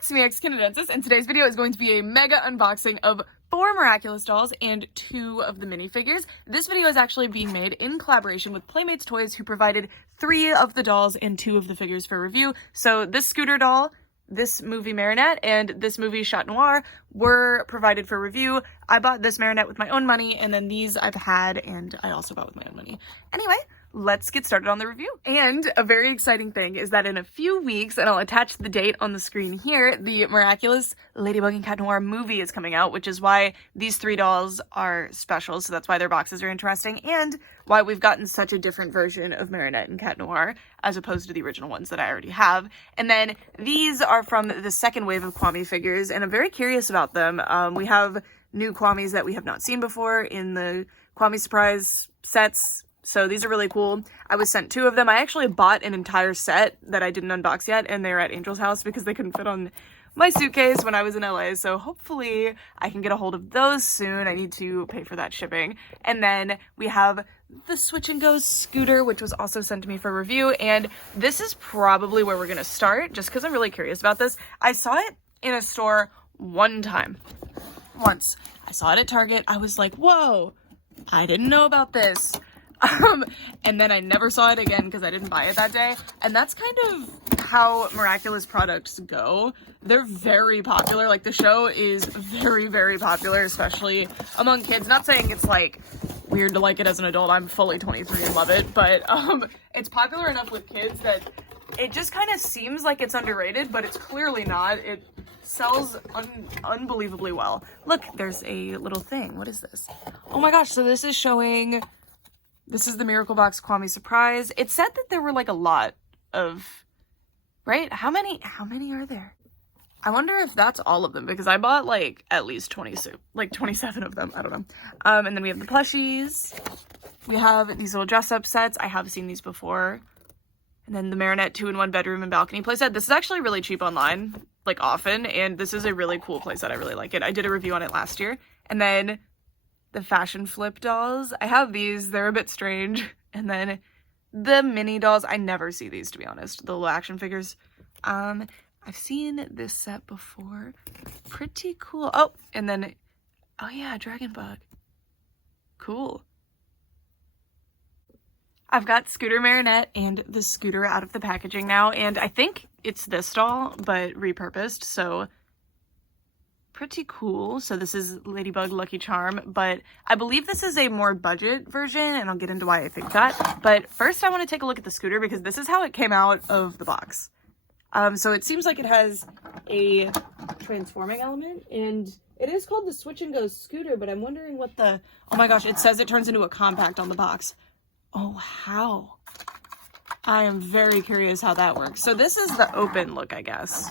It's me, Canadensis, and today's video is going to be a mega unboxing of 4 Miraculous dolls and 2 of the minifigures. This video is actually being made in collaboration with Playmates Toys, who provided 3 of the dolls and 2 of the figures for review. So this scooter doll, this movie Marinette, and this movie shot Noir were provided for review. I bought this Marinette with my own money, and then these I've had, and I also bought with my own money. Anyway, let's get started on the review. And a very exciting thing is that in a few weeks, and I'll attach the date on the screen here, the Miraculous Ladybug and Cat Noir movie is coming out, which is why these 3 dolls are special. So that's why their boxes are interesting, and why we've gotten such a different version of Marinette and Cat Noir as opposed to the original ones that I already have. And then these are from the second wave of Kwami figures, and I'm very curious about them. We have new Kwamis that we have not seen before in the Kwami Surprise sets. So these are really cool. I was sent 2 of them. I actually bought an entire set that I didn't unbox yet, and they're at Angel's house because they couldn't fit on my suitcase when I was in LA. So hopefully I can get a hold of those soon. I need to pay for that shipping. And then we have the Switch and Go scooter, which was also sent to me for review. And this is probably where we're going to start, just because I'm really curious about this. I saw it in a store one time. Once. I saw it at Target. I was like, whoa, I didn't know about this. And then I never saw it again because I didn't buy it that day. And that's kind of how Miraculous products go. They're very popular. Like, the show is very, very popular, especially among kids. Not saying it's like weird to like it as an adult. I'm fully 23 and love it, but it's popular enough with kids that it just kind of seems like it's underrated, but it's clearly not. It sells unbelievably well. Look, there's a little thing. What is this? Oh my gosh, so this is showing... This is the Miracle Box Kwami Surprise. It said that there were like a lot of, right? How many are there? I wonder if that's all of them, because I bought like at least 27 of them. I don't know. And then we have the plushies. We have these little dress up sets. I have seen these before. And then the Marinette 2-in-1 bedroom and balcony playset. This is actually really cheap online, like often. And this is a really cool playset. I really like it. I did a review on it last year. And then the fashion flip dolls. I have these. They're a bit strange. And then the mini dolls. I never see these, to be honest. The little action figures. I've seen this set before. Pretty cool. Oh, and then, oh yeah, Dragon Bug. Cool. I've got Scooter Marinette and the scooter out of the packaging now. And I think it's this doll, but repurposed. So pretty cool. So this is Ladybug Lucky Charm, but I believe this is a more budget version, and I'll get into why I think that. But first I want to take a look at the scooter, because this is how it came out of the box. So it seems like it has a transforming element, and it is called the Switch and Go scooter, but I'm wondering what the... Oh my gosh, it says it turns into a compact on the box. Oh, how? I am very curious how that works. So this is the open look, I guess.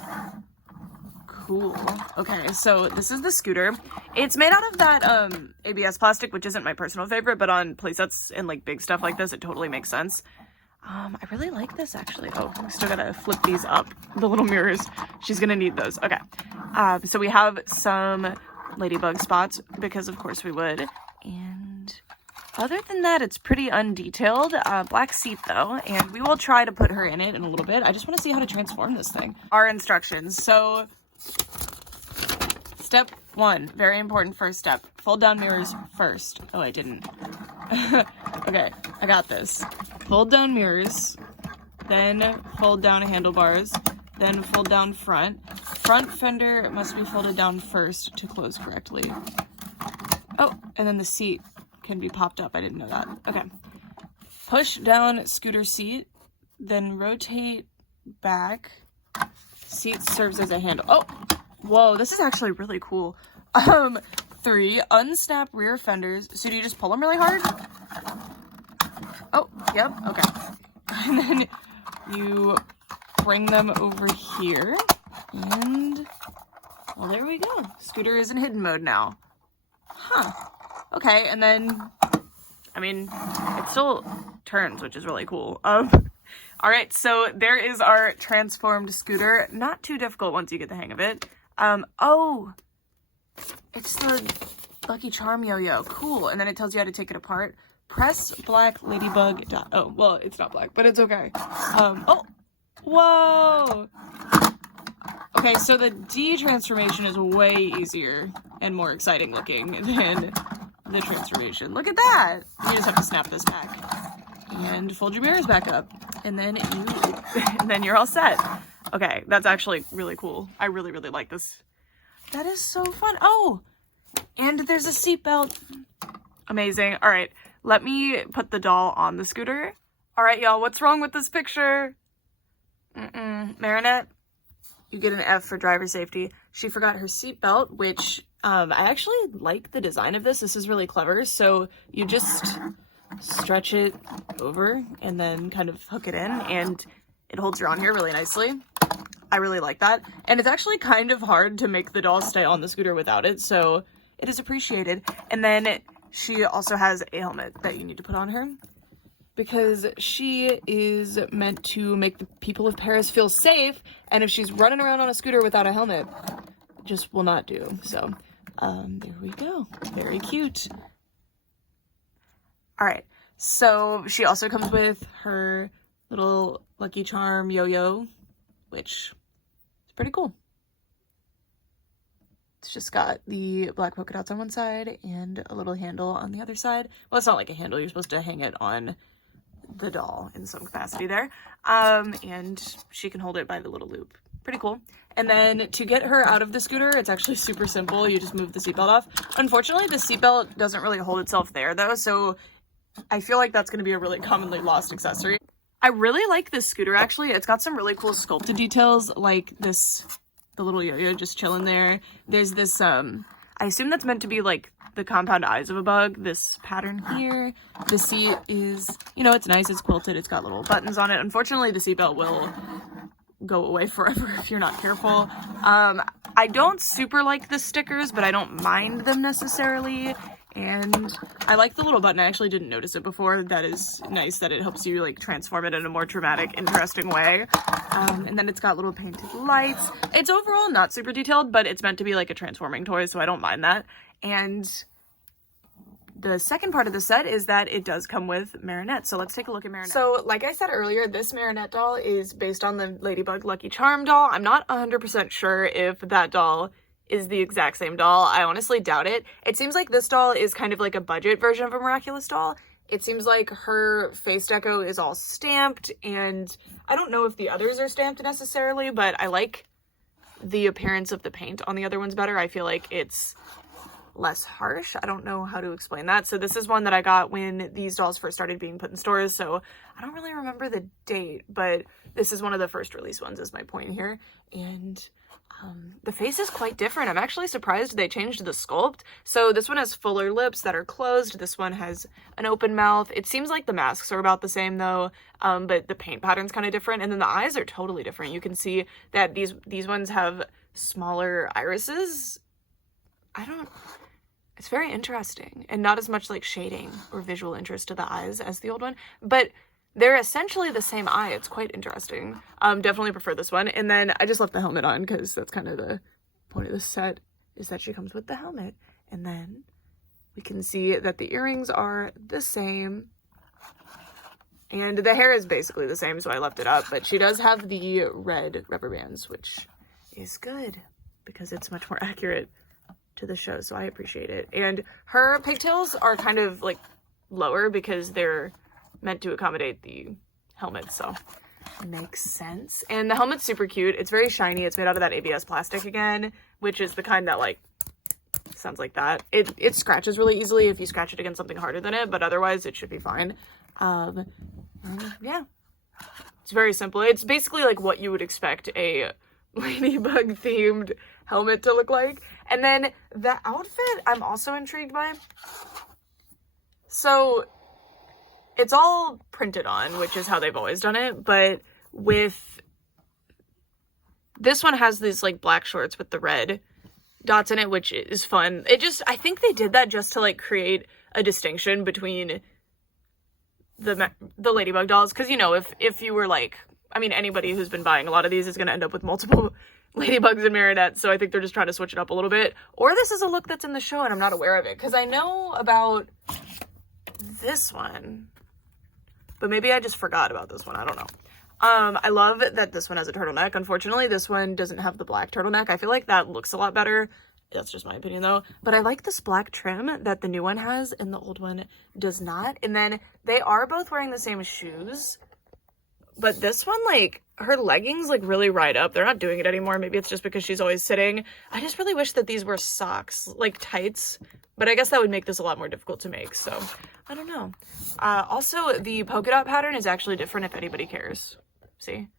Cool. Okay, so this is the scooter. It's made out of that ABS plastic, which isn't my personal favorite, but on playsets and like big stuff like this, it totally makes sense. I really like this, actually. Oh, we still gotta flip these up, the little mirrors. She's gonna need those. Okay. So we have some Ladybug spots, because of course we would. And other than that, it's pretty undetailed. Black seat though, and we will try to put her in it in a little bit. I just want to see how to transform this thing. Our instructions. So step 1, very important first step. Fold down mirrors first. Oh, I didn't. Okay, I got this. Fold down mirrors, then fold down handlebars, then fold down front. Front fender must be folded down first to close correctly. Oh, and then the seat can be popped up. I didn't know that. Okay. Push down scooter seat, then rotate back. Seat serves as a handle. Oh! Whoa, this is actually really cool. 3, unsnap rear fenders. So do you just pull them really hard? Oh, yep, okay. And then you bring them over here. And, well, there we go. Scooter is in hidden mode now. Huh. Okay, and then, I mean, it still turns, which is really cool. All right, so there is our transformed scooter. Not too difficult once you get the hang of it. Oh, it's the Lucky Charm yo-yo. Cool. And then it tells you how to take it apart. Press black ladybug dot. Oh, well, it's not black, but it's okay. Oh, whoa. Okay, so the D transformation is way easier and more exciting looking than the transformation. Look at that! You just have to snap this back and fold your mirrors back up, and then you're all set. Okay, that's actually really cool. I really, really like this. That is so fun. Oh, and there's a seatbelt. Amazing. All right, let me put the doll on the scooter. All right, y'all, what's wrong with this picture? Marinette, you get an F for driver safety. She forgot her seatbelt, which I actually like the design of this. This is really clever. So you just stretch it over and then kind of hook it in, and it holds her on here really nicely. I really like that. And it's actually kind of hard to make the doll stay on the scooter without it, so it is appreciated. And then she also has a helmet that you need to put on her, because she is meant to make the people of Paris feel safe, and if she's running around on a scooter without a helmet, it just will not do. So, there we go. Very cute. All right, so she also comes with her little Lucky Charm yo-yo, which is pretty cool. It's just got the black polka dots on one side and a little handle on the other side. Well, it's not like a handle. You're supposed to hang it on the doll in some capacity there. And she can hold it by the little loop. Pretty cool. And then to get her out of the scooter, it's actually super simple. You just move the seatbelt off. Unfortunately, the seatbelt doesn't really hold itself there though, so I feel like that's going to be a really commonly lost accessory. I really like this scooter actually. It's got some really cool sculpted details, like this, the little yo-yo just chilling there. There's this, I assume that's meant to be like the compound eyes of a bug, this pattern here. The seat is, you know, it's nice, it's quilted, it's got little buttons on it. Unfortunately, the seatbelt will go away forever if you're not careful. I don't super like the stickers, but I don't mind them necessarily. And I like the little button. I actually didn't notice it before. That is nice that it helps you like transform it in a more dramatic, interesting way. And then it's got little painted lights. It's overall not super detailed, but it's meant to be like a transforming toy, so I don't mind that. And the second part of the set is that it does come with Marinette. So let's take a look at Marinette. So like I said earlier, this Marinette doll is based on the Ladybug Lucky Charm doll. I'm not 100% sure if that doll is the exact same doll. I honestly doubt it. It seems like this doll is kind of like a budget version of a Miraculous doll. It seems like her face deco is all stamped, and I don't know if the others are stamped necessarily, but I like the appearance of the paint on the other ones better. I feel like it's less harsh. I don't know how to explain that. So this is one that I got when these dolls first started being put in stores, so I don't really remember the date, but this is one of the first release ones is my point here. And the face is quite different. I'm actually surprised they changed the sculpt. So this one has fuller lips that are closed. This one has an open mouth. It seems like the masks are about the same though, but the paint pattern's kind of different. And then the eyes are totally different. You can see that these ones have smaller irises. It's very interesting, and not as much like shading or visual interest to the eyes as the old one, but they're essentially the same eye. It's quite interesting. Definitely prefer this one. And then I just left the helmet on because that's kind of the point of the set, is that she comes with the helmet. And then we can see that the earrings are the same. And the hair is basically the same, so I left it up. But she does have the red rubber bands, which is good because it's much more accurate to the show, so I appreciate it. And her pigtails are kind of like lower because they're meant to accommodate the helmet, so makes sense. And the helmet's super cute. It's very shiny. It's made out of that ABS plastic again, which is the kind that like sounds like that. It scratches really easily if you scratch it against something harder than it, but otherwise it should be fine. Yeah, it's very simple. It's basically like what you would expect a Ladybug themed helmet to look like. And then the outfit I'm also intrigued by. So it's all printed on, which is how they've always done it, but with this one has these like black shorts with the red dots in it, which is fun. I think they did that just to like create a distinction between the Ladybug dolls, because you know, if you were like, I mean, anybody who's been buying a lot of these is going to end up with multiple Ladybugs and Marinette, so I think they're just trying to switch it up a little bit. Or this is a look that's in the show and I'm not aware of it, because I know about this one, but maybe I just forgot about this one. I don't know. I love that this one has a turtleneck. Unfortunately, this one doesn't have the black turtleneck. I feel like that looks a lot better. That's just my opinion though. But I like this black trim that the new one has and the old one does not. And then they are both wearing the same shoes. But this one, like, her leggings, like, really ride up. They're not doing it anymore. Maybe it's just because she's always sitting. I just really wish that these were socks, like tights. But I guess that would make this a lot more difficult to make. So, I don't know. Also, the polka dot pattern is actually different if anybody cares. See?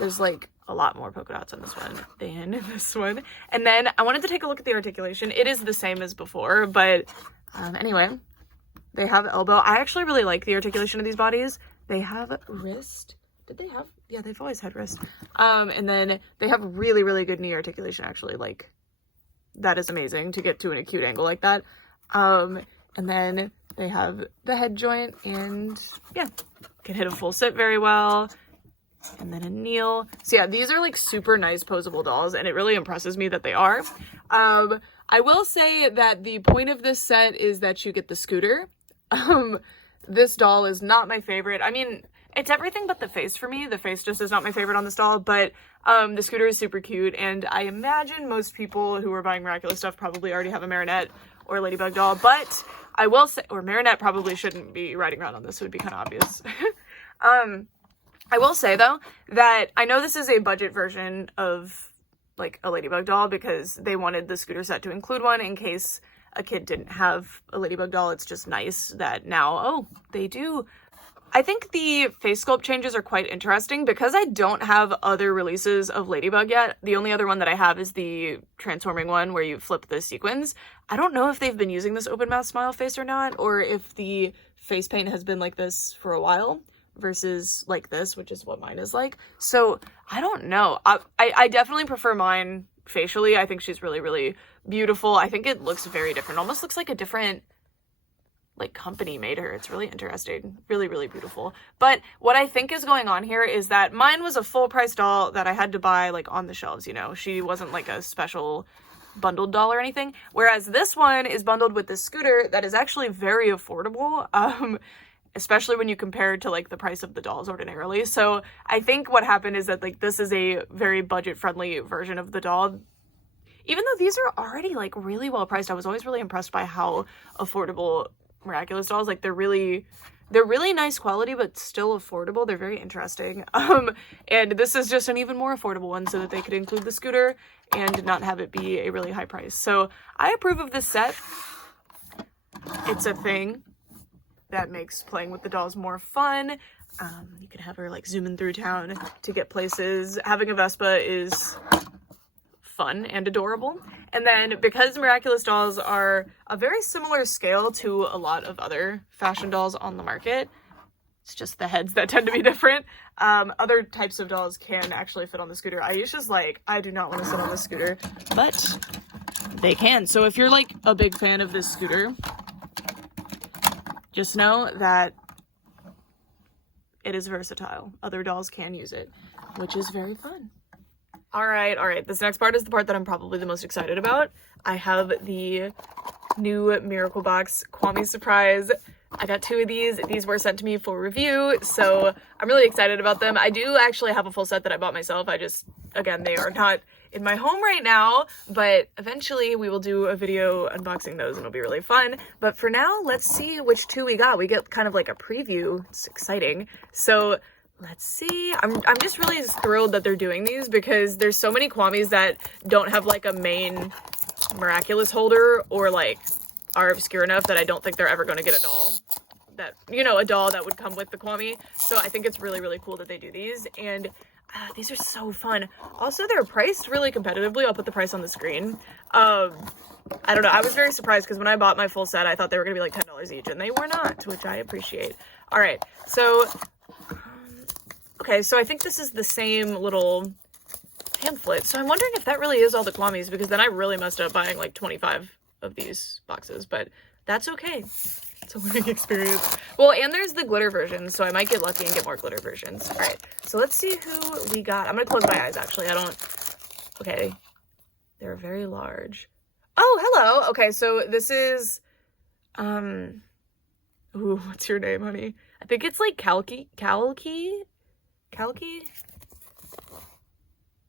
There's, like, a lot more polka dots on this one than this one. And then I wanted to take a look at the articulation. It is the same as before, but anyway, they have elbow. I actually really like the articulation of these bodies. They have wrist. Did they have? Yeah, they've always had wrist. And then they have really, really good knee articulation, actually. Like, that is amazing to get to an acute angle like that. And then they have the head joint and, yeah, can hit a full sit very well. And then a kneel. So yeah, these are like super nice posable dolls, and it really impresses me that they are. I will say that the point of this set is that you get the scooter. This doll is not my favorite. I mean, it's everything but the face for me. The face just is not my favorite on this doll, but the scooter is super cute, and I imagine most people who are buying Miraculous stuff probably already have a Marinette or Ladybug doll, but I will say, or Marinette probably shouldn't be riding around on this. It would be kind of obvious. I will say, though, that I know this is a budget version of, like, a Ladybug doll because they wanted the scooter set to include one in case a kid didn't have a Ladybug doll. It's just nice that now, oh, they do. I think the face sculpt changes are quite interesting because I don't have other releases of Ladybug yet. The only other one that I have is the transforming one where you flip the sequins. I don't know if they've been using this open mouth smile face or not, or if the face paint has been like this for a while versus like this, which is what mine is like. So I don't know. I definitely prefer mine facially. I think she's really, really beautiful. I think it looks very different. Almost looks like a different, like, company made her. It's really interesting. Really, really beautiful. But what I think is going on here is that mine was a full price doll that I had to buy, like, on the shelves, you know. She wasn't like a special bundled doll or anything. Whereas this one is bundled with this scooter that is actually very affordable. Especially when you compare it to, like, the price of the dolls ordinarily. So I think what happened is that, like, this is a very budget-friendly version of the doll. Even though these are already, like, really well priced, I was always really impressed by how affordable Miraculous dolls, like, they're really nice quality, but still affordable. They're very interesting. And this is just an even more affordable one so that they could include the scooter and not have it be a really high price. So I approve of this set. It's a thing that makes playing with the dolls more fun. You can have her, like, zooming through town to get places. Having a Vespa is fun and adorable. And then because Miraculous dolls are a very similar scale to a lot of other fashion dolls on the market, it's just the heads that tend to be different. Other types of dolls can actually fit on the scooter. Aisha's like, I do not want to sit on the scooter, but they can. So if you're, like, a big fan of this scooter, just know that it is versatile. Other dolls can use it, which is very fun. All right. This next part is the part that I'm probably the most excited about. I have the new Miracle Box Kwami Surprise. I got 2 of these. These were sent to me for review, so I'm really excited about them. I do actually have a full set that I bought myself. Again, they are not in my home right now, but eventually we will do a video unboxing those and it'll be really fun. But for now, let's see which 2 we got. We get kind of like a preview. It's exciting. So let's see. I'm just really thrilled that they're doing these because there's so many Kwamis that don't have, like, a main Miraculous holder or, like, are obscure enough that I don't think they're ever going to get a doll that, you know, a doll that would come with the Kwami. So I think it's really, really cool that they do these, and these are so fun. Also, they're priced really competitively. I'll put the price on the screen. I don't know. I was very surprised because when I bought my full set, I thought they were going to be like $10 each, and they were not, which I appreciate. All right. So, okay. So I think this is the same little pamphlet. So I'm wondering if that really is all the Kwamis, because then I really messed up buying like 25 of these boxes, but that's okay. It's a learning experience. Well, and there's the glitter version, so I might get lucky and get more glitter versions. All right, so let's see who we got. I'm gonna close my eyes, actually. Okay. They're very large. Oh, hello. Okay, so this is, Ooh, what's your name, honey? I think it's like Kalki?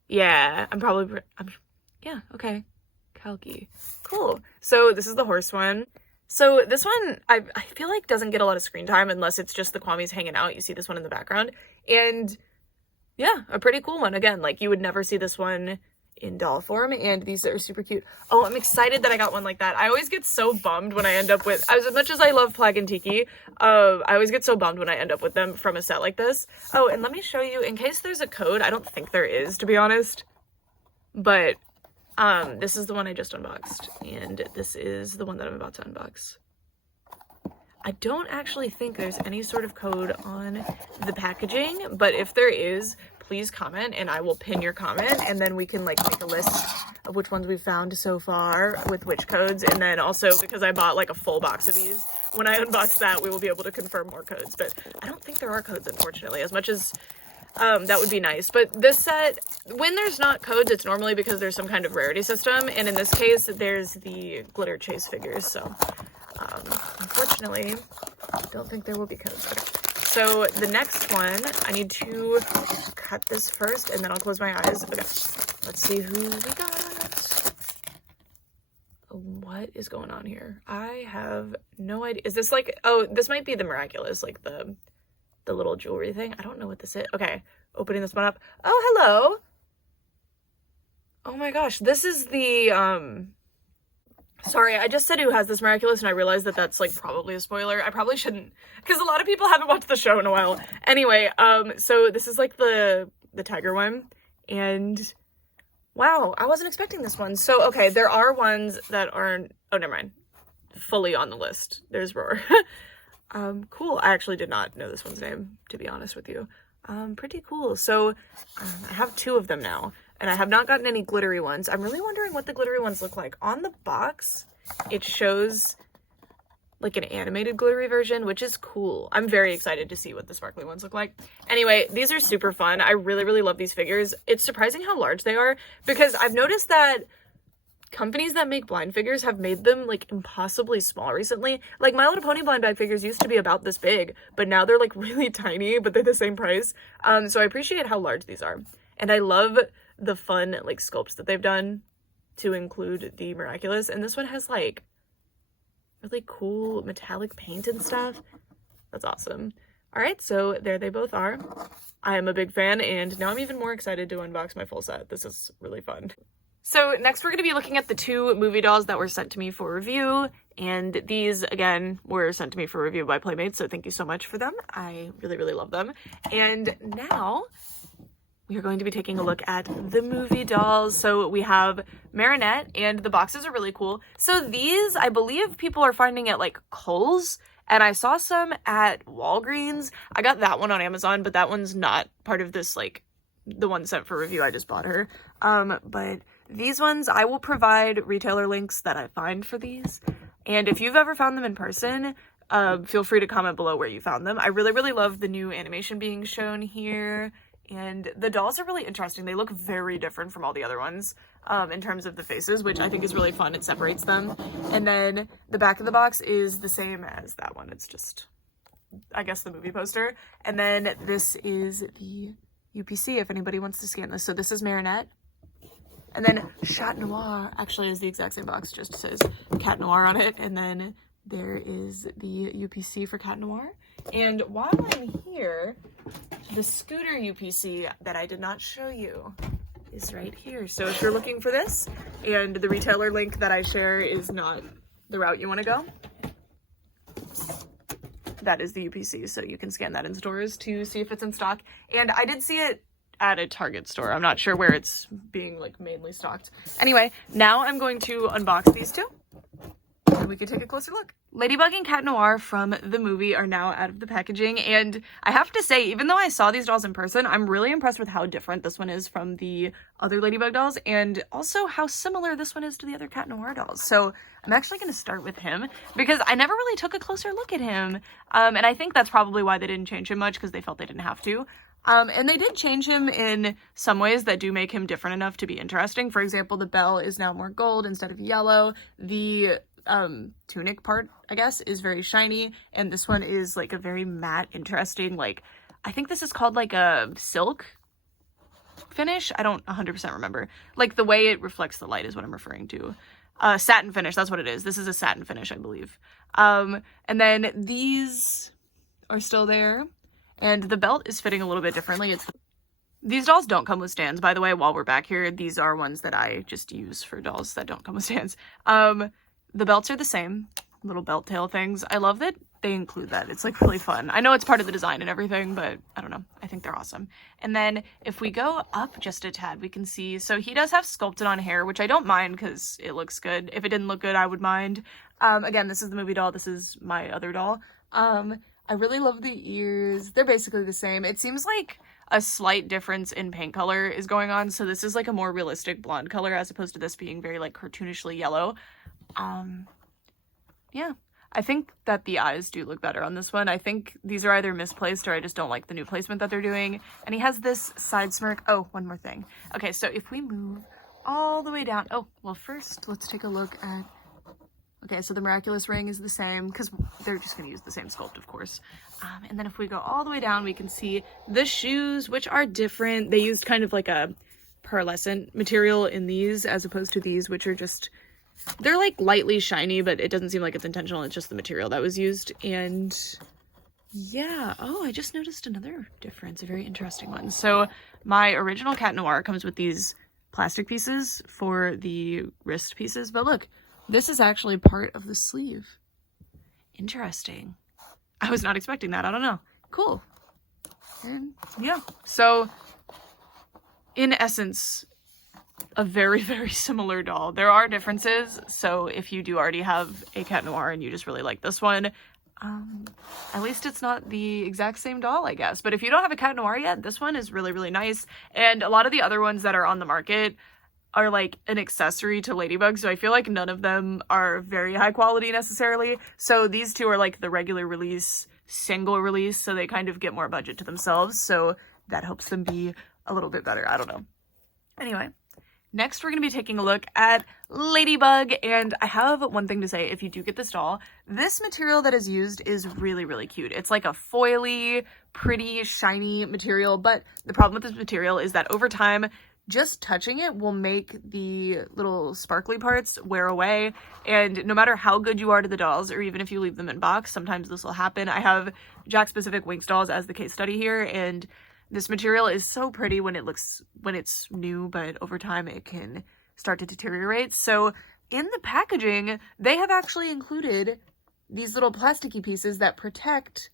Yeah, yeah, okay. Kalki. Cool. So this is the horse one. So this one, I feel like doesn't get a lot of screen time unless it's just the Kwamis hanging out. You see this one in the background. And yeah, a pretty cool one. Again, like you would never see this one in doll form, and these are super cute. Oh, I'm excited that I got one like that. I always get so bummed when I end up with, as much as I love Plague and Tiki, I always get so bummed when I end up with them from a set like this. Oh, and let me show you, in case there's a code, I don't think there is, to be honest, but this is the one I just unboxed, and this is the one that I'm about to unbox. I don't actually think there's any sort of code on the packaging, but if there is, please comment and I will pin your comment, and then we can like make a list of which ones we've found so far with which codes. And then also, because I bought like a full box of these, when I unbox that, we will be able to confirm more codes. But I don't think there are codes, unfortunately, as much as that would be nice. But this set, when there's not codes, it's normally because there's some kind of rarity system, and in this case, there's the glitter chase figures. So unfortunately, I don't think there will be codes. Okay. So the next one, I need to cut this first and then I'll close my eyes. Okay, let's see who we got. What is going on here? I have no idea. Is this like, oh, this might be the Miraculous, like the little jewelry thing. I don't know what this is. Okay, opening this one up. Oh, hello. Oh my gosh, this is the, sorry, I just said who has this Miraculous, and I realized that that's, like, probably a spoiler. I probably shouldn't, because a lot of people haven't watched the show in a while. Anyway, so this is, like, the tiger one, and wow, I wasn't expecting this one. So, okay, there are ones that aren't, oh, never mind, fully on the list. There's Roar. Cool. I actually did not know this one's name, to be honest with you. Pretty cool. So, I have 2 of them now. And I have not gotten any glittery ones. I'm really wondering what the glittery ones look like. On the box, it shows like an animated glittery version, which is cool. I'm very excited to see what the sparkly ones look like. Anyway, these are super fun. I really, really love these figures. It's surprising how large they are, because I've noticed that companies that make blind figures have made them like impossibly small recently. Like My Little Pony blind bag figures used to be about this big, but now they're like really tiny, but they're the same price. So I appreciate how large these are. And I love the fun like sculpts that they've done to include the Miraculous, and this one has like really cool metallic paint and stuff. That's awesome. All right, so there they both are. I am a big fan, and now I'm even more excited to unbox my full set. This is really fun. So next we're going to be looking at the 2 movie dolls that were sent to me for review, and these again were sent to me for review by Playmates, so thank you so much for them. I really, really love them. And now we are going to be taking a look at the movie dolls. So we have Marinette, and the boxes are really cool. So these, I believe people are finding at like Kohl's, and I saw some at Walgreens. I got that one on Amazon, but that one's not part of this, like the one sent for review. I just bought her. But these ones, I will provide retailer links that I find for these. And if you've ever found them in person, feel free to comment below where you found them. I really, really love the new animation being shown here. And the dolls are really interesting. They look very different from all the other ones in terms of the faces, which I think is really fun. It separates them. And then the back of the box is the same as that one. It's just, I guess, the movie poster. And then this is the UPC if anybody wants to scan this. So this is Marinette. And then Chat Noir actually is the exact same box, just says Cat Noir on it. And then there is the UPC for Cat Noir. And while I'm here, the scooter UPC that I did not show you is right here. So if you're looking for this, and the retailer link that I share is not the route you want to go, that is the UPC. So you can scan that in stores to see if it's in stock. And I did see it at a Target store. I'm not sure where it's being like mainly stocked. Anyway, now I'm going to unbox these 2. And we can take a closer look. Ladybug and Cat Noir from the movie are now out of the packaging, and I have to say, even though I saw these dolls in person, I'm really impressed with how different this one is from the other Ladybug dolls, and also how similar this one is to the other Cat Noir dolls. So I'm actually going to start with him, because I never really took a closer look at him, and I think that's probably why they didn't change him much, because they felt they didn't have to. And they did change him in some ways that do make him different enough to be interesting. For example, the bell is now more gold instead of yellow. The tunic part, I guess, is very shiny, and this one is like a very matte, interesting, like, I think this is called like a silk finish. I don't 100% remember. Like the way it reflects the light is what I'm referring to. Satin finish, that's what it is. This is a satin finish, I believe. And then these are still there, and the belt is fitting a little bit differently. These dolls don't come with stands, by the way, while we're back here. These are ones that I just use for dolls that don't come with stands. The belts are the same, little belt tail things. I love that they include that. It's like really fun. I know it's part of the design and everything, but I don't know. I think they're awesome. And then if we go up just a tad, we can see, so he does have sculpted on hair, which I don't mind because it looks good. If it didn't look good, I would mind. Again, this is the movie doll. This is my other doll. I really love the ears. They're basically the same. It seems like a slight difference in paint color is going on. So this is like a more realistic blonde color as opposed to this being very like cartoonishly yellow. Yeah, I think that the eyes do look better on this one. I think these are either misplaced or I just don't like the new placement that they're doing. And he has this side smirk. Oh, one more thing. Okay, so if we move all the way down. Oh, well, first let's take a look at, okay, so the Miraculous ring is the same because they're just going to use the same sculpt, of course. And then if we go all the way down, we can see the shoes, which are different. They used kind of like a pearlescent material in these as opposed to these, which are just, they're like lightly shiny, but it doesn't seem like it's intentional. It's just the material that was used. And yeah, oh, I just noticed another difference, a very interesting one. So my original Cat Noir comes with these plastic pieces for the wrist pieces, but look, this is actually part of the sleeve. Interesting. I was not expecting that. I don't know. Cool. And yeah, so in essence, a very, very similar doll. There are differences, so if you do already have a Cat Noir and you just really like this one, at least it's not the exact same doll, I guess. But if you don't have a Cat Noir yet, this one is really, really nice. And a lot of the other ones that are on the market are like an accessory to Ladybug, so I feel like none of them are very high quality necessarily. So these two are like the regular release, single release, so they kind of get more budget to themselves, so that helps them be a little bit better. I don't know. Anyway, next we're going to be taking a look at Ladybug, and I have one thing to say. If you do get this doll, this material that is used is really, really cute. It's like a foily, pretty, shiny material, but the problem with this material is that over time, just touching it will make the little sparkly parts wear away, and no matter how good you are to the dolls, or even if you leave them in box, sometimes this will happen. I have Jack Specific Winx dolls as the case study here, and this material is so pretty when it's new, but over time it can start to deteriorate. So in the packaging, they have actually included these little plasticky pieces that protect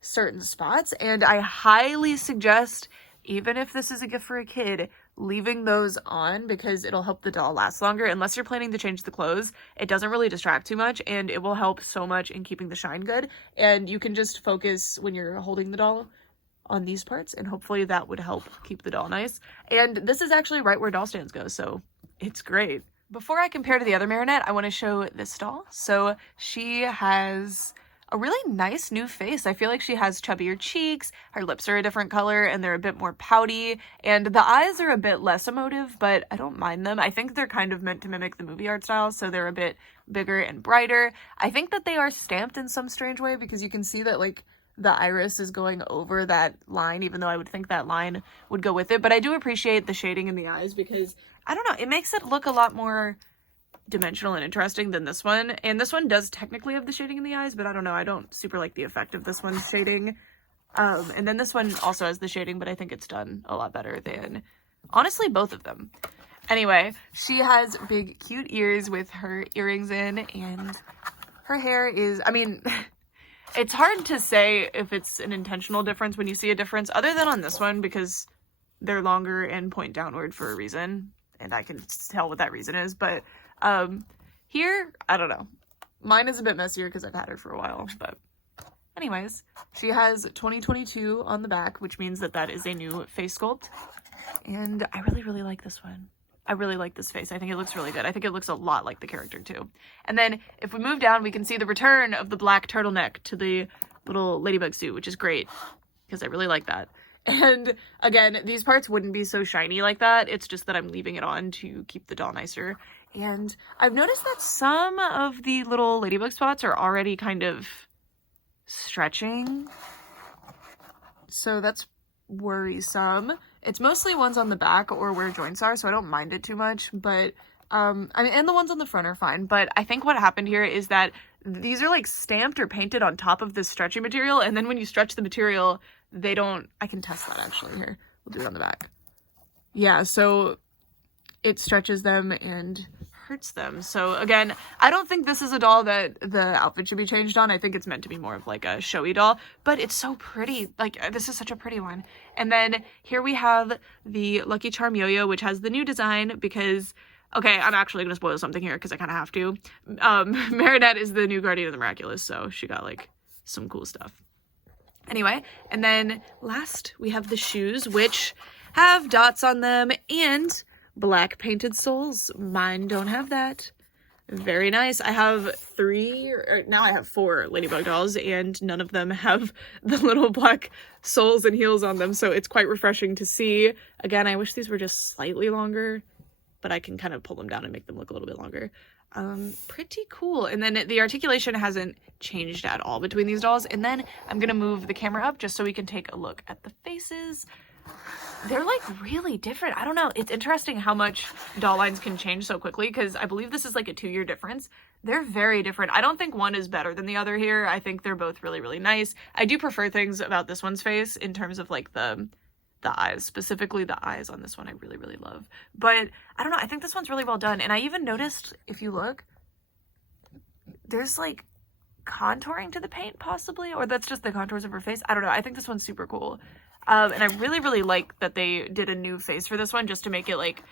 certain spots, and I highly suggest, even if this is a gift for a kid, leaving those on because it'll help the doll last longer. Unless you're planning to change the clothes, it doesn't really distract too much, and it will help so much in keeping the shine good. And you can just focus when you're holding the doll on these parts, and hopefully that would help keep the doll nice. And this is actually right where doll stands go, so it's great. Before I compare to the other Marinette, I want to show this doll. So she has a really nice new face. I feel like she has chubbier cheeks, her lips are a different color, and they're a bit more pouty, and the eyes are a bit less emotive, but I don't mind them. I think they're kind of meant to mimic the movie art style, so they're a bit bigger and brighter. I think that they are stamped in some strange way because you can see that like the iris is going over that line, even though I would think that line would go with it. But I do appreciate the shading in the eyes because, I don't know, it makes it look a lot more dimensional and interesting than this one. And this one does technically have the shading in the eyes, but I don't know, I don't super like the effect of this one's shading. And then this one also has the shading, but I think it's done a lot better than, honestly, both of them. Anyway, she has big, cute ears with her earrings in, and her hair is, I mean, it's hard to say if it's an intentional difference when you see a difference, other than on this one, because they're longer and point downward for a reason, and I can tell what that reason is. But here, I don't know. Mine is a bit messier because I've had her for a while, but anyways, she has 2022 on the back, which means that that is a new face sculpt, and I really, really like this one. I really like this face. I think it looks really good. I think it looks a lot like the character too. And then if we move down, we can see the return of the black turtleneck to the little Ladybug suit, which is great because I really like that. And again, these parts wouldn't be so shiny like that. It's just that I'm leaving it on to keep the doll nicer. And I've noticed that some of the little Ladybug spots are already kind of stretching. So that's worrisome. It's mostly ones on the back or where joints are, so I don't mind it too much. But, I mean, and the ones on the front are fine. But I think what happened here is that these are like stamped or painted on top of this stretchy material. And then when you stretch the material, they don't, I can test that actually here. We'll do it on the back. Yeah, so it stretches them and hurts them. So again, I don't think this is a doll that the outfit should be changed on. I think it's meant to be more of like a showy doll, but it's so pretty. Like, this is such a pretty one. And then here we have the Lucky Charm Yo-Yo, which has the new design because, okay, I'm actually gonna spoil something here because I kind of have to. Marinette is the new Guardian of the Miraculous, so she got like some cool stuff. Anyway, and then last we have the shoes, which have dots on them and black painted soles. Mine don't have that. Very nice. I have now I have 4 Ladybug dolls, and none of them have the little black soles and heels on them, so it's quite refreshing to see. Again, I wish these were just slightly longer, but I can kind of pull them down and make them look a little bit longer. Pretty cool. And then the articulation hasn't changed at all between these dolls. And then I'm gonna move the camera up just so we can take a look at the faces. They're like really different. I don't know. It's interesting how much doll lines can change so quickly because I believe this is like a 2-year difference. They're very different. I don't think one is better than the other here. I think they're both really, really nice. I do prefer things about this one's face in terms of like the eyes, specifically the eyes on this one I really, really love. But I don't know, I think this one's really well done. And I even noticed, if you look, there's like contouring to the paint possibly, or that's just the contours of her face. I don't know. I think this one's super cool. And I really, really like that they did a new face for this one just to make it like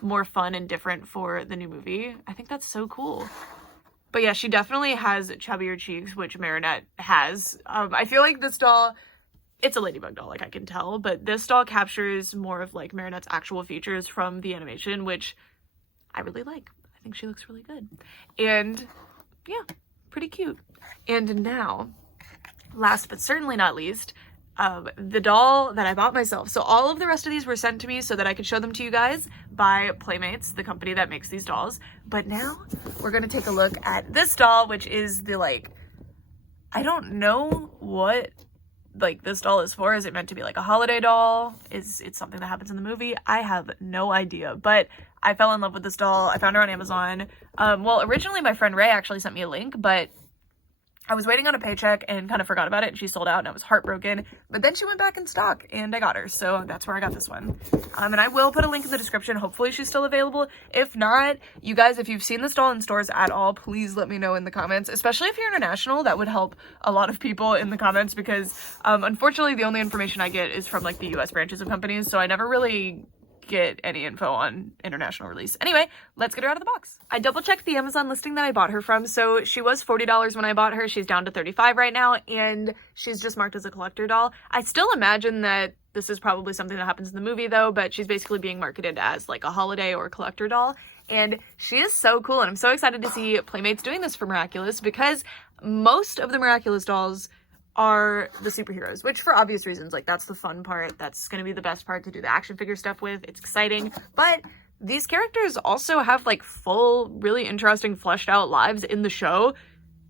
more fun and different for the new movie. I think that's so cool. But yeah, she definitely has chubbier cheeks, which Marinette has. I feel like this doll, it's a Ladybug doll, like I can tell, but this doll captures more of like Marinette's actual features from the animation, which I really like. I think she looks really good. And yeah, pretty cute. And now, last but certainly not least, the doll that I bought myself. So all of the rest of these were sent to me so that I could show them to you guys by Playmates, the company that makes these dolls. But now we're gonna take a look at this doll, which is the like, I don't know what like this doll is for. Is it meant to be like a holiday doll? Is it something that happens in the movie? I have no idea, but I fell in love with this doll. I found her on Amazon. Well, originally my friend Ray actually sent me a link, but I was waiting on a paycheck and kind of forgot about it, and she sold out and I was heartbroken, but then she went back in stock and I got her, so that's where I got this one. And I will put a link in the description. Hopefully she's still available. If not, you guys, if you've seen this doll in stores at all, please let me know in the comments, especially if you're international. That would help a lot of people in the comments because unfortunately the only information I get is from like the US branches of companies, so I never really get any info on international release. Anyway, let's get her out of the box. I double checked the Amazon listing that I bought her from. So she was $40 when I bought her. She's down to $35 right now, and she's just marked as a collector doll. I still imagine that this is probably something that happens in the movie though, but she's basically being marketed as like a holiday or collector doll. And she is so cool, and I'm so excited to see Playmates doing this for Miraculous because most of the Miraculous dolls are the superheroes, which for obvious reasons, like that's the fun part. That's going to be the best part to do the action figure stuff with. It's exciting, but these characters also have like full, really interesting fleshed out lives in the show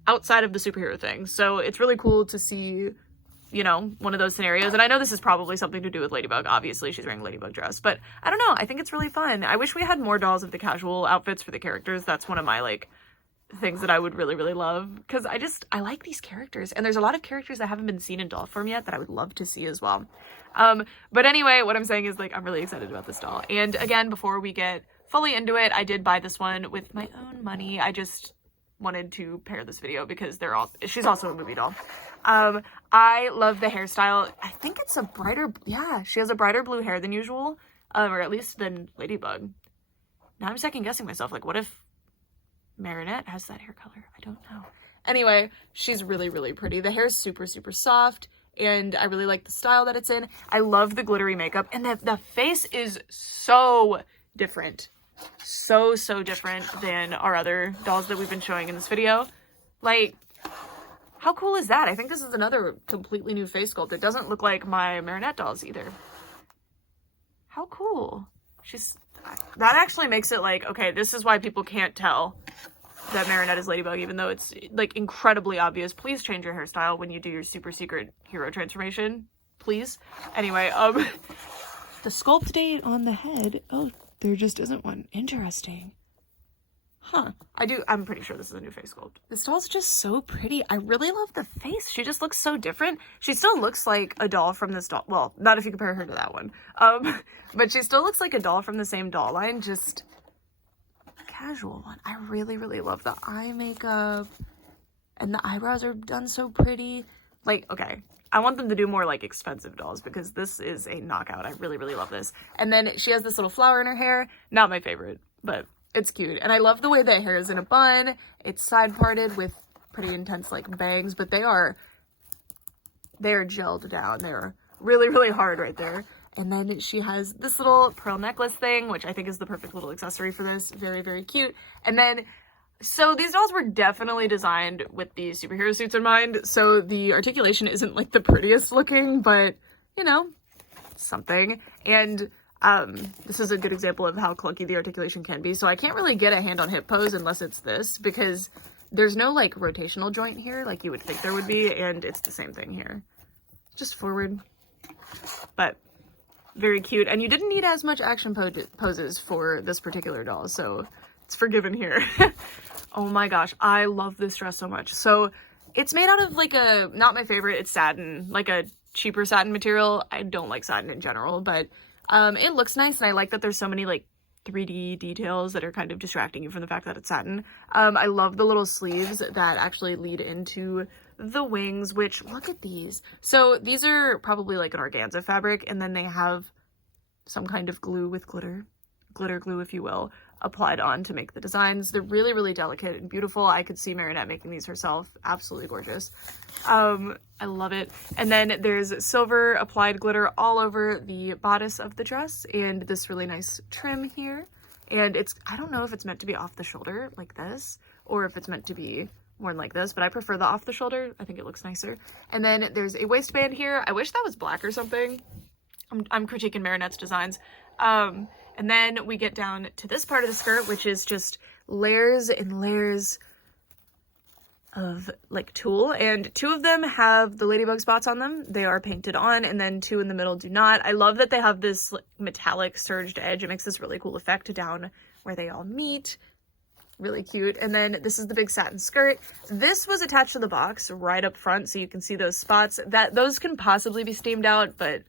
outside of the superhero thing. So it's really cool to see, you know, one of those scenarios. And I know this is probably something to do with Ladybug. Obviously she's wearing a Ladybug dress, but I don't know. I think it's really fun. I wish we had more dolls of the casual outfits for the characters. That's one of my like things that I would really, really love because I like these characters, and there's a lot of characters that haven't been seen in doll form yet that I would love to see as well. But anyway, what I'm saying is like I'm really excited about this doll. And again, before we get fully into it, I did buy this one with my own money. I just wanted to pair this video because she's also a movie doll. I love the hairstyle. I think it's a brighter, yeah, she has a brighter blue hair than usual, or at least than Ladybug. Now I'm second guessing myself, like what if Marinette has that hair color? I don't know. Anyway, she's really, really pretty. The hair is super, super soft, and I really like the style that it's in. I love the glittery makeup, and the face is so different. So, so different than our other dolls that we've been showing in this video. Like, How cool is that? I think this is another completely new face sculpt. It doesn't look like my Marinette dolls either. How cool. That actually makes it like, okay, this is why people can't tell that Marinette is Ladybug, even though it's like incredibly obvious. Please change your hairstyle when you do your super secret hero transformation, please. Anyway, the sculpt date on the head, oh, there just isn't one. Interesting. Huh. I'm pretty sure this is a new face sculpt. This doll's just so pretty. I really love the face. She just looks so different. She still looks like a doll from this doll. Well, not if you compare her to that one. But she still looks like a doll from the same doll line, just a casual one. I really, really love the eye makeup. And the eyebrows are done so pretty. Like, okay, I want them to do more like expensive dolls because this is a knockout. I really, really love this. And then she has this little flower in her hair. Not my favorite, but it's cute. And I love the way that hair is in a bun. It's side parted with pretty intense like bangs, but they are gelled down. They're really, really hard right there. And then she has this little pearl necklace thing, which I think is the perfect little accessory for this. Very, very cute. And then, so these dolls were definitely designed with the superhero suits in mind. So the articulation isn't like the prettiest looking, but you know, something. And this is a good example of how clunky the articulation can be. So I can't really get a hand on hip pose unless it's this, because there's no like rotational joint here like you would think there would be, and it's the same thing here. Just forward, but very cute. And you didn't need as much action poses for this particular doll, so it's forgiven here. Oh my gosh, I love this dress so much. So it's made out of like not my favorite, it's satin, like a cheaper satin material. I don't like satin in general, but it looks nice, and I like that there's so many like 3D details that are kind of distracting you from the fact that it's satin. I love the little sleeves that actually lead into the wings, which, look at these. So these are probably like an organza fabric, and then they have some kind of glue with glitter glue, if you will, applied on to make the designs. They're really, really delicate and beautiful. I could see Marinette making these herself. Absolutely gorgeous. I love it. And then there's silver applied glitter all over the bodice of the dress, and this really nice trim here. And I don't know if it's meant to be off the shoulder like this, or if it's meant to be worn like this, but I prefer the off the shoulder. I think it looks nicer. And then there's a waistband here. I wish that was black or something. I'm critiquing Marinette's designs. And then we get down to this part of the skirt, which is just layers and layers of like tulle, and 2 of them have the Ladybug spots on them. They are painted on, and then 2 in the middle do not. I love that they have this like, metallic surged edge. It makes this really cool effect down where they all meet. Really cute. And then this is the big satin skirt. This was attached to the box right up front, so you can see those spots. Those can possibly be steamed out, but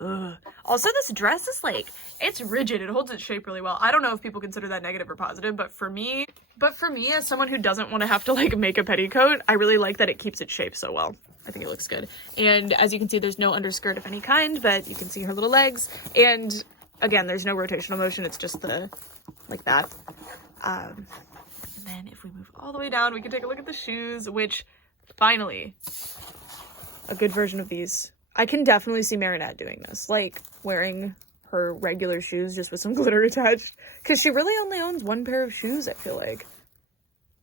ugh. Also, this dress is like, it's rigid. It holds its shape really well. I don't know if people consider that negative or positive, but for me, as someone who doesn't want to have to like make a petticoat, I really like that it keeps its shape so well. I think it looks good. And as you can see, there's no underskirt of any kind, but you can see her little legs. And again, there's no rotational motion. It's just like that. And then if we move all the way down, we can take a look at the shoes, which finally, a good version of these. I can definitely see Marinette doing this, like wearing her regular shoes just with some glitter attached, because she really only owns 1 pair of shoes, I feel like.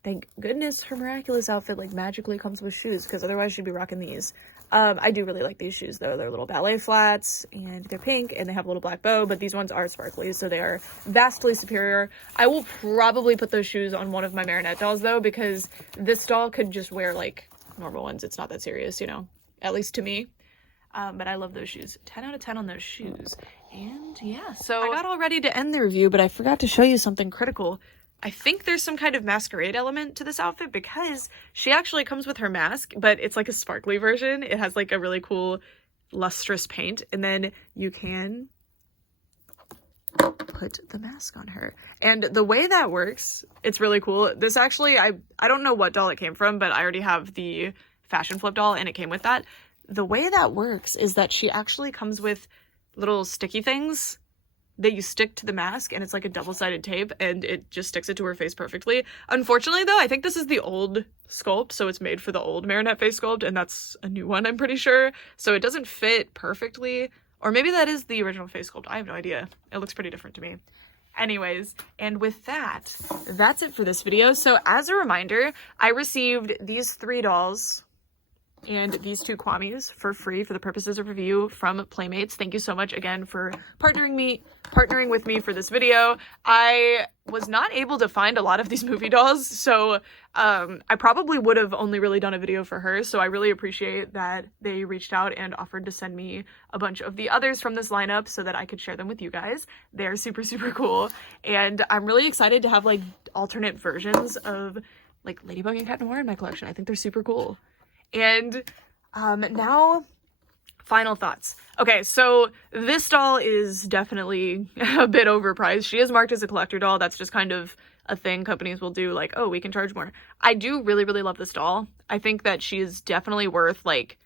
Thank goodness her Miraculous outfit like magically comes with shoes, because otherwise she'd be rocking these. I do really like these shoes though. They're little ballet flats, and they're pink, and they have a little black bow, but these ones are sparkly, so they are vastly superior. I will probably put those shoes on one of my Marinette dolls though, because this doll could just wear like normal ones. It's not that serious, you know, at least to me. But I love those shoes. 10 out of 10 on those shoes. And yeah, so I got all ready to end the review, but I forgot to show you something critical. I think there's some kind of masquerade element to this outfit, because she actually comes with her mask, but it's like a sparkly version. It has like a really cool lustrous paint, and then you can put the mask on her. And the way that works, it's really cool. This actually, I don't know what doll it came from, but I already have the fashion flip doll, and it came with that. The way that works is that she actually comes with little sticky things that you stick to the mask, and it's like a double-sided tape, and it just sticks it to her face perfectly. Unfortunately though, I think this is the old sculpt, so it's made for the old Marinette face sculpt, and that's a new one, I'm pretty sure. So it doesn't fit perfectly, or maybe that is the original face sculpt. I have no idea. It looks pretty different to me. Anyways, and with that, that's it for this video. So as a reminder, I received these 3 dolls and these 2 Kwamis for free for the purposes of review from Playmates. Thank you so much again for partnering with me for this video. I was not able to find a lot of these movie dolls, so I probably would have only really done a video for her, so I really appreciate that they reached out and offered to send me a bunch of the others from this lineup so that I could share them with you guys. They're super, super cool, and I'm really excited to have like alternate versions of like Ladybug and Cat Noir in my collection. I think they're super cool. And now, final thoughts. Okay, so this doll is definitely a bit overpriced. She is marked as a collector doll. That's just kind of a thing companies will do, like, oh, we can charge more. I do really, really love this doll. I think that she is definitely worth, like,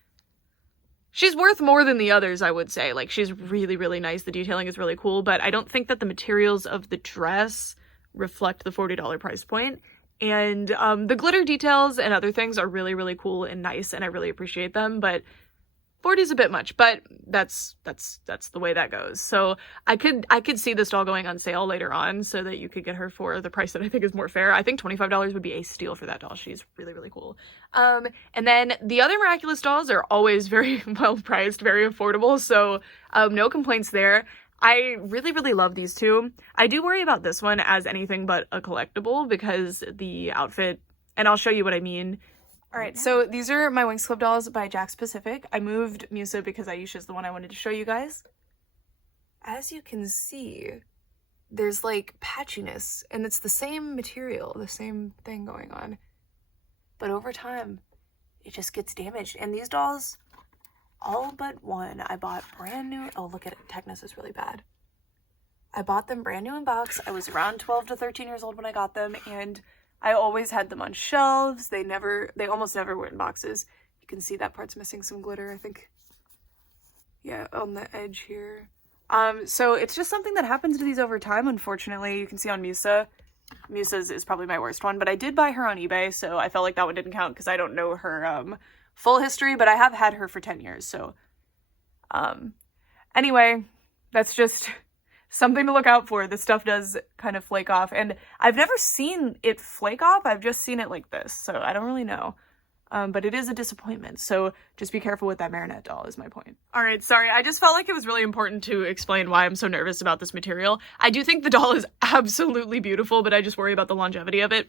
she's worth more than the others, I would say. Like, she's really, really nice. The detailing is really cool, but I don't think that the materials of the dress reflect the $40 price point. And the glitter details and other things are really, really cool and nice, and I really appreciate them, but 40 is a bit much, but that's the way that goes. So I could see this doll going on sale later on so that you could get her for the price that I think is more fair. I think $25 would be a steal for that doll. She's really, really cool. And then the other Miraculous dolls are always very well priced, very affordable, so no complaints there. I really, really love these 2. I do worry about this one as anything but a collectible because the outfit, and I'll show you what I mean. Alright, so these are my Winx Club dolls by Jack's Pacific. I moved Musa because Aisha's the one I wanted to show you guys. As you can see, there's like patchiness, and it's the same material, the same thing going on. But over time, it just gets damaged. And these dolls, all but one, I bought brand new. Oh, look at it. Techness is really bad. I bought them brand new in box. I was around 12 to 13 years old when I got them, and I always had them on shelves. They almost never were in boxes. You can see that part's missing some glitter, I think. Yeah, on the edge here. So it's just something that happens to these over time, unfortunately. You can see on Musa. Musa's is probably my worst one, but I did buy her on eBay, so I felt like that one didn't count because I don't know her, full history, but I have had her for 10 years, so anyway, that's just something to look out for. This stuff does kind of flake off, and I've never seen it flake off. I've just seen it like this, so I don't really know, but it is a disappointment, so just be careful with that Marinette doll is my point. All right, sorry, I just felt like it was really important to explain why I'm so nervous about this material. I do think the doll is absolutely beautiful, but I just worry about the longevity of it.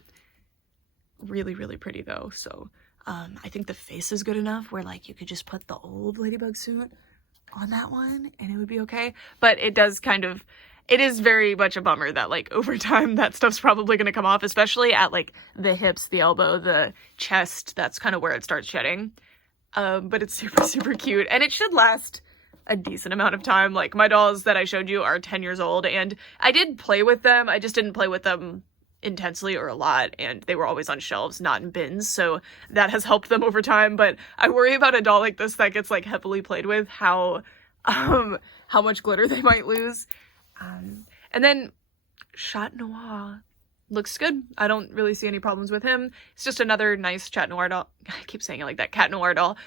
Really, really pretty though, so I think the face is good enough where like you could just put the old Ladybug suit on that one and it would be okay. But it does it is very much a bummer that like over time that stuff's probably going to come off, especially at like the hips, the elbow, the chest. That's kind of where it starts shedding. But it's super, super cute, and it should last a decent amount of time. Like my dolls that I showed you are 10 years old, and I did play with them. I just didn't play with them intensely or a lot, and they were always on shelves, not in bins, so that has helped them over time. But I worry about a doll like this that gets like heavily played with, how much glitter they might lose. And then Chat Noir looks good. I don't really see any problems with him. It's just another nice Chat Noir doll. I keep saying it like that. Cat Noir doll.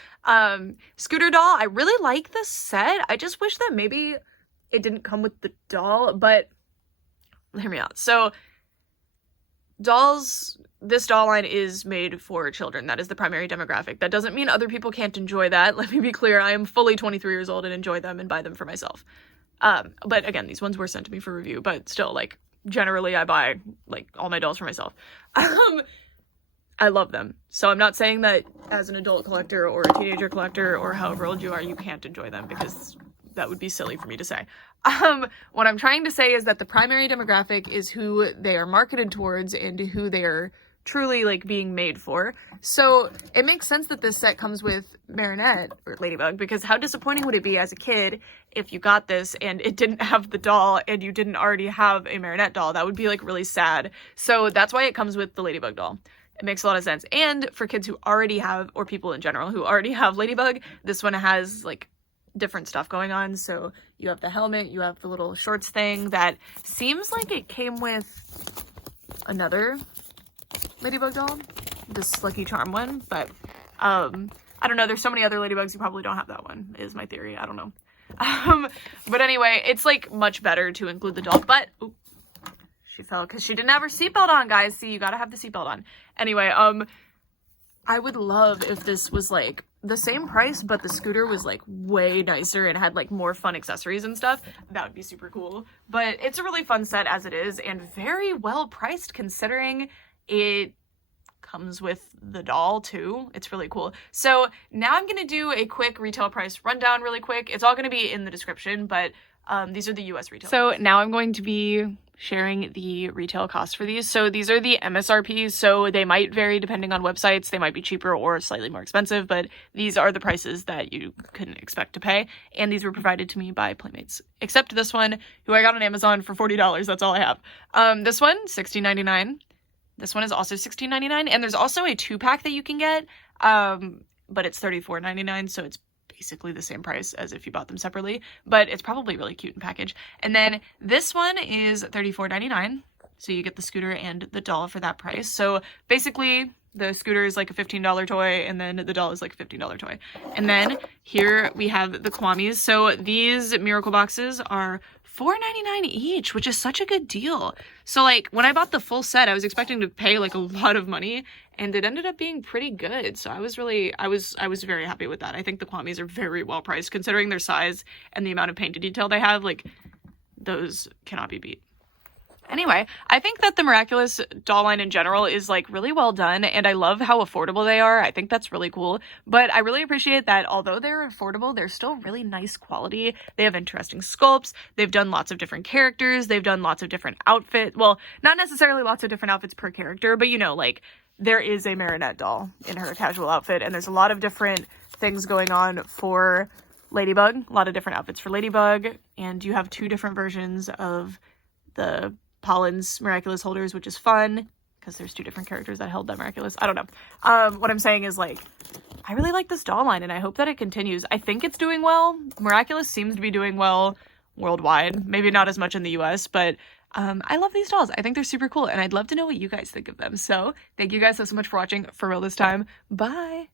Scooter doll, I really like this set. I just wish that maybe it didn't come with the doll, but hear me out. So dolls, this doll line is made for children. That is the primary demographic. That doesn't mean other people can't enjoy that. Let me be clear. I am fully 23 years old and enjoy them and buy them for myself. But again, these ones were sent to me for review, but still, like, generally I buy, like, all my dolls for myself. I love them. So I'm not saying that as an adult collector or a teenager collector or however old you are, you can't enjoy them, because that would be silly for me to say. What I'm trying to say is that the primary demographic is who they are marketed towards and who they are truly like being made for. So it makes sense that this set comes with Marinette or Ladybug, because how disappointing would it be as a kid if you got this and it didn't have the doll and you didn't already have a Marinette doll? That would be like really sad. So that's why it comes with the Ladybug doll. It makes a lot of sense. And for kids who already have, or people in general who already have Ladybug, this one has like different stuff going on. So you have the helmet, you have the little shorts thing that seems like it came with another Ladybug doll, this Lucky Charm one, but I don't know, there's so many other Ladybugs you probably don't have that one, is my theory. I don't know. But anyway, it's like much better to include the doll, but ooh, she fell because she didn't have her seatbelt on, guys. See, you gotta have the seatbelt on. Anyway, I would love if this was like the same price, but the scooter was like way nicer and had like more fun accessories and stuff. That would be super cool. But it's a really fun set as it is, and very well priced considering it comes with the doll too. It's really cool. So now I'm gonna do a quick retail price rundown really quick. It's all gonna be in the description, but these are the US retail. So now I'm going to be sharing the retail cost for these. So these are the MSRPs, so they might vary depending on websites. They might be cheaper or slightly more expensive, but these are the prices that you couldn't expect to pay. And these were provided to me by Playmates, except this one, who I got on Amazon for $40. That's all I have. This one, $16.99. This one is also $16.99, and there's also a 2-pack that you can get, but it's $34.99, so it's basically the same price as if you bought them separately, but it's probably really cute in package. And then this one is $34.99, so you get the scooter and the doll for that price. So basically, the scooter is like a $15 toy, and then the doll is like a $15 toy. And then here we have the Kwamis. So these Miracle boxes are $4.99 each, which is such a good deal. So like when I bought the full set, I was expecting to pay like a lot of money, and it ended up being pretty good. So I was very happy with that. I think the Kwamis are very well priced considering their size and the amount of painted detail they have. Like, those cannot be beat. Anyway, I think that the Miraculous doll line in general is like really well done, and I love how affordable they are. I think that's really cool, but I really appreciate that although they're affordable, they're still really nice quality. They have interesting sculpts. They've done lots of different characters. They've done lots of different outfits. Well, not necessarily lots of different outfits per character, but you know, like there is a Marinette doll in her casual outfit, and there's a lot of different things going on for Ladybug, a lot of different outfits for Ladybug, and you have 2 different versions of the Pollen's Miraculous holders, which is fun because there's 2 different characters that held that Miraculous. I don't know. What I'm saying is, like, I really like this doll line, and I hope that it continues. I think it's doing well. Miraculous seems to be doing well worldwide. Maybe not as much in the US, but I love these dolls. I think they're super cool, and I'd love to know what you guys think of them. So thank you guys so much for watching for real this time. Bye!